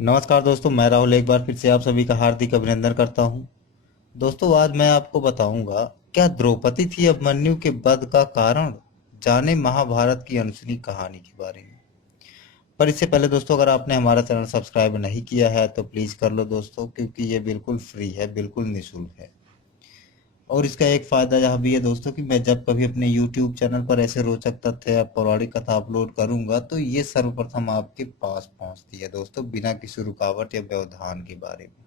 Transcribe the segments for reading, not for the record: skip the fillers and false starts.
नमस्कार दोस्तों, मैं राहुल एक बार फिर से आप सभी का हार्दिक अभिनंदन करता हूं। दोस्तों, आज मैं आपको बताऊंगा क्या द्रौपदी थी अभिमन्यु के वध का कारण। जाने महाभारत की अनसुनी कहानी के बारे में। पर इससे पहले दोस्तों, अगर आपने हमारा चैनल सब्सक्राइब नहीं किया है तो प्लीज़ कर लो दोस्तों, क्योंकि ये बिल्कुल फ्री है, बिल्कुल निःशुल्क है। और इसका एक फ़ायदा यह भी है दोस्तों कि मैं जब कभी अपने YouTube चैनल पर ऐसे रोचक तथ्य या पौराणिक कथा अपलोड करूंगा तो ये सर्वप्रथम आपके पास पहुंचती है दोस्तों, बिना किसी रुकावट या व्यवधान के बारे में।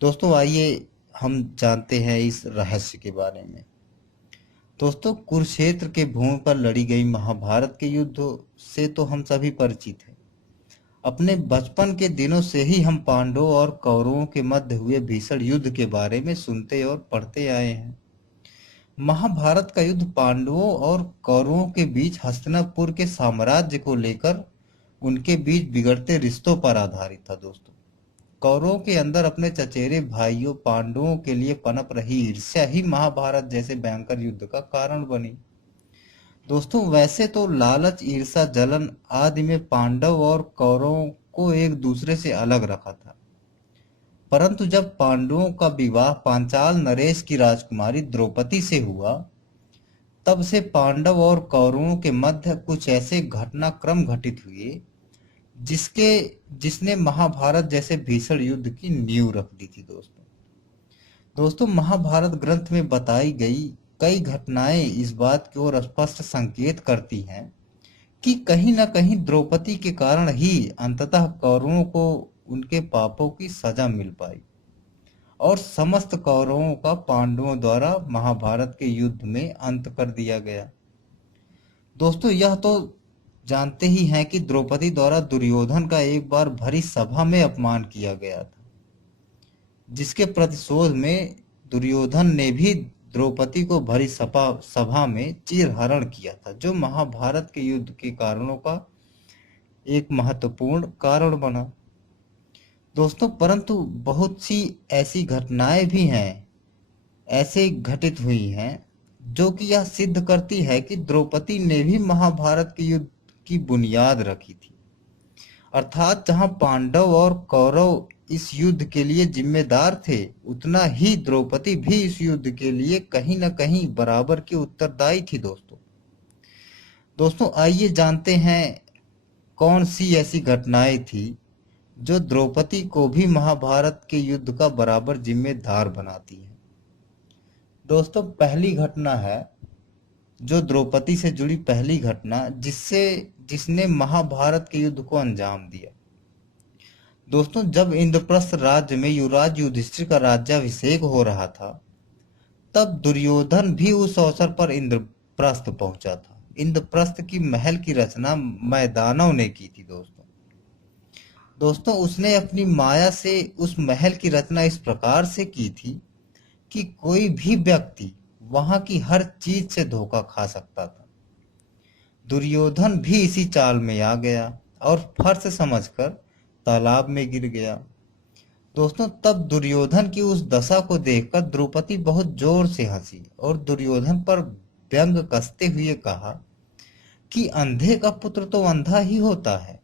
दोस्तों, आइए हम जानते हैं इस रहस्य के बारे में। दोस्तों, कुरुक्षेत्र के भूमि पर लड़ी गई महाभारत के युद्ध से तो हम सभी परिचित हैं। अपने बचपन के दिनों से ही हम पांडवों और कौरवों के मध्य हुए भीषण युद्ध के बारे में सुनते और पढ़ते आए हैं। महाभारत का युद्ध पांडवों और कौरवों के बीच हस्तिनापुर के साम्राज्य को लेकर उनके बीच बिगड़ते रिश्तों पर आधारित था दोस्तों। कौरवों के अंदर अपने चचेरे भाइयों पांडवों के लिए पनप रही ईर्ष्या ही महाभारत जैसे भयंकर युद्ध का कारण बनी। दोस्तों, वैसे तो लालच, ईर्ष्या, जलन आदि में पांडव और कौरवों को एक दूसरे से अलग रखा था। परंतु जब पांडवों का विवाह पांचाल नरेश की राजकुमारी द्रौपदी से हुआ, तब से पांडव और कौरवों के मध्य कुछ ऐसे घटनाक्रम घटित हुए जिसके जिसने महाभारत जैसे भीषण युद्ध की नींव रख दी थी दोस्तों। दोस्तों, महाभारत ग्रंथ में बताई गई कई घटनाएं इस बात की ओर स्पष्ट संकेत करती हैं कि कहीं न कहीं द्रौपदी के कारण ही अंततः कौरवों को उनके पापों की सजा मिल पाई और समस्त कौरवों का पांडवों द्वारा महाभारत के युद्ध में अंत कर दिया गया। दोस्तों, यह तो जानते ही हैं कि द्रौपदी द्वारा दुर्योधन का एक बार भरी सभा में अपमान किया गया था, जिसके प्रतिशोध में दुर्योधन ने भी द्रौपदी को भरी सभा में चीरहरण किया था, जो महाभारत के युद्ध के कारणों का एक महत्वपूर्ण कारण बना। दोस्तों, परंतु बहुत सी ऐसी घटनाएं भी हैं, ऐसे घटित हुई हैं, जो कि यह सिद्ध करती है कि द्रौपदी ने भी महाभारत के युद्ध की बुनियाद रखी थी। अर्थात जहां पांडव और कौरव इस युद्ध के लिए जिम्मेदार थे, उतना ही द्रौपदी भी इस युद्ध के लिए कहीं न कहीं बराबर की उत्तरदायी थी दोस्तों। दोस्तों, आइए जानते हैं कौन सी ऐसी घटनाएं थी जो द्रौपदी को भी महाभारत के युद्ध का बराबर जिम्मेदार बनाती है। दोस्तों, पहली घटना है जो द्रौपदी से जुड़ी पहली घटना जिसने महाभारत के युद्ध को अंजाम दिया। दोस्तों, जब इंद्रप्रस्थ राज्य में युवराज युधिष्ठिर का राज्याभिषेक हो रहा था, तब दुर्योधन भी उस अवसर पर इंद्रप्रस्थ पहुंचा था। इंद्रप्रस्थ की महल की रचना मैदानव ने की थी दोस्तों। दोस्तों, उसने अपनी माया से उस महल की रचना इस प्रकार से की थी कि कोई भी व्यक्ति वहां की हर चीज से धोखा खा सकता था। दुर्योधन भी इसी चाल में आ गया और फर्श समझकर तालाब में गिर गया। दोस्तों, तब दुर्योधन की उस दशा को देखकर द्रौपदी बहुत जोर से हंसी और दुर्योधन पर व्यंग कसते हुए कहा कि अंधे का पुत्र तो अंधा ही होता है।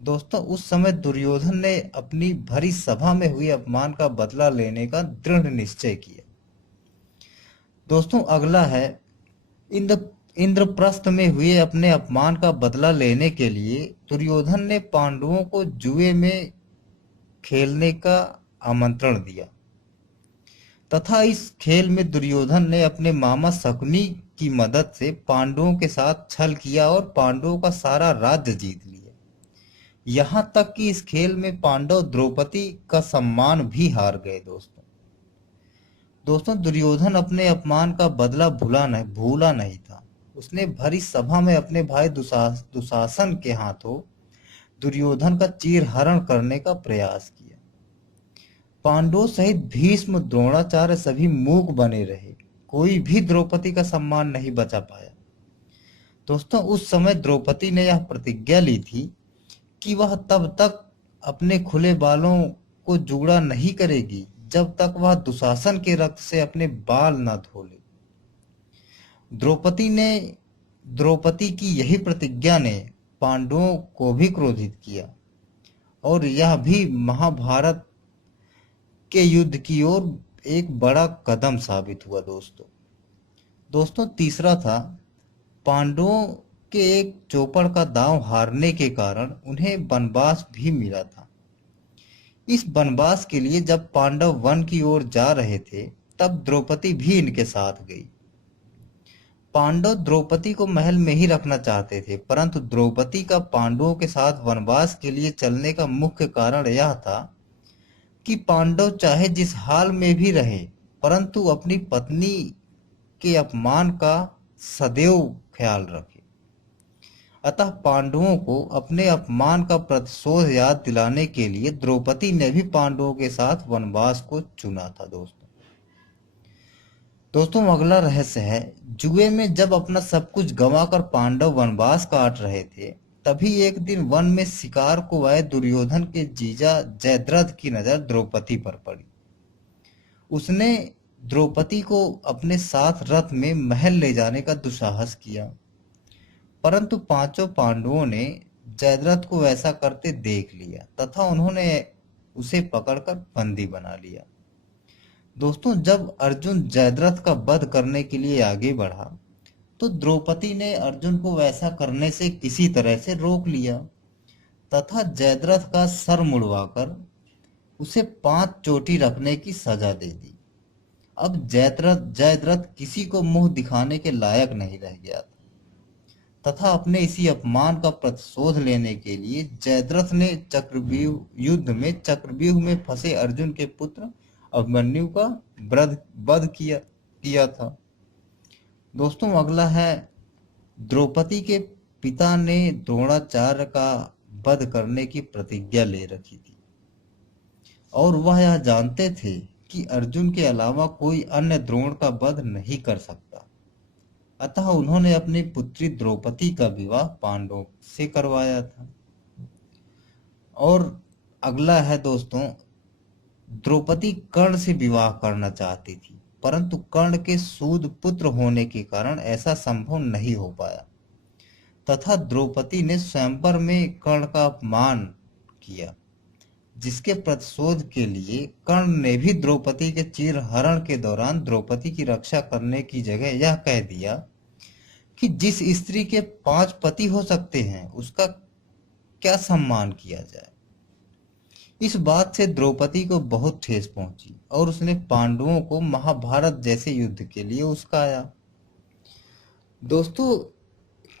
दोस्तों, उस समय दुर्योधन ने अपनी भरी सभा में हुए अपमान का बदला लेने का दृढ़ निश्चय किया। दोस्तों, अगला है इंद्र इंद्रप्रस्थ में हुए अपने अपमान का बदला लेने के लिए दुर्योधन ने पांडवों को जुए में खेलने का आमंत्रण दिया तथा इस खेल में दुर्योधन ने अपने मामा शकुनी की मदद से पांडवों के साथ छल किया और पांडवों का सारा राज्य जीत लिया। यहाँ तक कि इस खेल में पांडव द्रौपदी का सम्मान भी हार गए दोस्तों। दोस्तों, दुर्योधन अपने अपमान का बदला भूला नहीं था। उसने भरी सभा में अपने भाई दुशासन के हाथों दुर्योधन का चीरहरण करने का प्रयास किया। पांडवों सहित भीष्म, द्रोणाचार्य सभी मूक बने रहे। कोई भी द्रौपदी का सम्मान नहीं बचा पाया। दोस्तों, उस समय द्रौपदी ने यह प्रतिज्ञा ली थी कि वह तब तक अपने खुले बालों को जूड़ा नहीं करेगी जब तक वह दुशासन के रक्त से अपने बाल न धो ले। द्रौपदी ने द्रौपदी की यही प्रतिज्ञा ने पांडवों को भी क्रोधित किया और यह भी महाभारत के युद्ध की ओर एक बड़ा कदम साबित हुआ। दोस्तों दोस्तों तीसरा था, पांडवों के एक चौपड़ का दांव हारने के कारण उन्हें वनवास भी मिला था। इस वनवास के लिए जब पांडव वन की ओर जा रहे थे, तब द्रौपदी भी इनके साथ गई। पांडव द्रौपदी को महल में ही रखना चाहते थे, परंतु द्रौपदी का पांडवों के साथ वनवास के लिए चलने का मुख्य कारण यह था कि पांडव चाहे जिस हाल में भी रहे, परंतु अपनी पत्नी के अपमान का सदैव ख्याल रखे। अतः पांडवों को अपने अपमान का प्रतिशोध याद दिलाने के लिए द्रौपदी ने भी पांडवों के साथ वनवास को चुना था। दोस्तों अगला रहस्य है, जुए में जब अपना सब कुछ गंवाकर पांडव वनवास काट रहे थे, तभी एक दिन वन में शिकार को आए दुर्योधन के जीजा जयद्रथ की नजर द्रौपदी पर पड़ी। उसने द्रौपदी को अपने साथ रथ में महल ले जाने का दुस्साहस किया, परंतु पांचों पांडवों ने जयद्रथ को ऐसा करते देख लिया तथा उन्होंने उसे पकड़कर बंदी बना लिया। दोस्तों जब अर्जुन जयद्रथ का वध करने के लिए आगे बढ़ा, तो द्रौपदी ने अर्जुन को वैसा करने से किसी तरह से रोक लिया तथा जयद्रथ का सर मुड़वाकर उसे 5 चोटी रखने की सजा दे दी। अब जयद्रथ किसी को मुंह दिखाने के लायक नहीं रह गया था तथा अपने इसी अपमान का प्रतिशोध लेने के लिए जयद्रथ ने चक्रव्यूह युद्ध में चक्रव्यूह में फंसे अर्जुन के पुत्र अभिमन्यु का वध किया था। दोस्तों अगला है, द्रौपदी के पिता ने द्रोणाचार्य का वध करने की प्रतिज्ञा ले रखी थी और वह यह जानते थे कि अर्जुन के अलावा कोई अन्य द्रोण का वध नहीं कर सकता। अतः उन्होंने अपनी पुत्री द्रौपदी का विवाह पांडवों से करवाया था। और अगला है दोस्तों, द्रौपदी कर्ण से विवाह करना चाहती थी, परंतु कर्ण के सूद पुत्र होने के कारण ऐसा संभव नहीं हो पाया तथा द्रौपदी ने स्वयंवर में कर्ण का अपमान किया, जिसके प्रतिशोध के लिए कर्ण ने भी द्रौपदी के चीरहरण के दौरान द्रौपदी की रक्षा करने की जगह यह कह दिया कि जिस स्त्री के 5 पति हो सकते हैं, उसका क्या सम्मान किया जाए। इस बात से द्रौपदी को बहुत ठेस पहुंची और उसने पांडवों को महाभारत जैसे युद्ध के लिए उस्काया। दोस्तों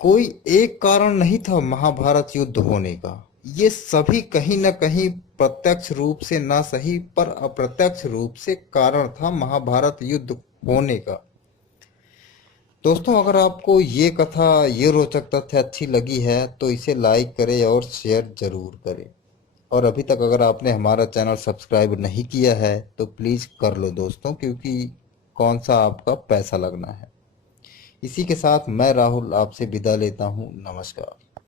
कोई एक कारण नहीं था महाभारत युद्ध होने का, ये सभी कहीं न कहीं प्रत्यक्ष रूप से ना सही पर अप्रत्यक्ष रूप से कारण था महाभारत युद्ध होने का। दोस्तों अगर आपको ये कथा, ये रोचक तथ्य अच्छी लगी है तो इसे लाइक करें और शेयर जरूर करें। और अभी तक अगर आपने हमारा चैनल सब्सक्राइब नहीं किया है तो प्लीज़ कर लो दोस्तों, क्योंकि कौन सा आपका पैसा लगना है। इसी के साथ मैं राहुल आपसे विदा लेता हूँ। नमस्कार।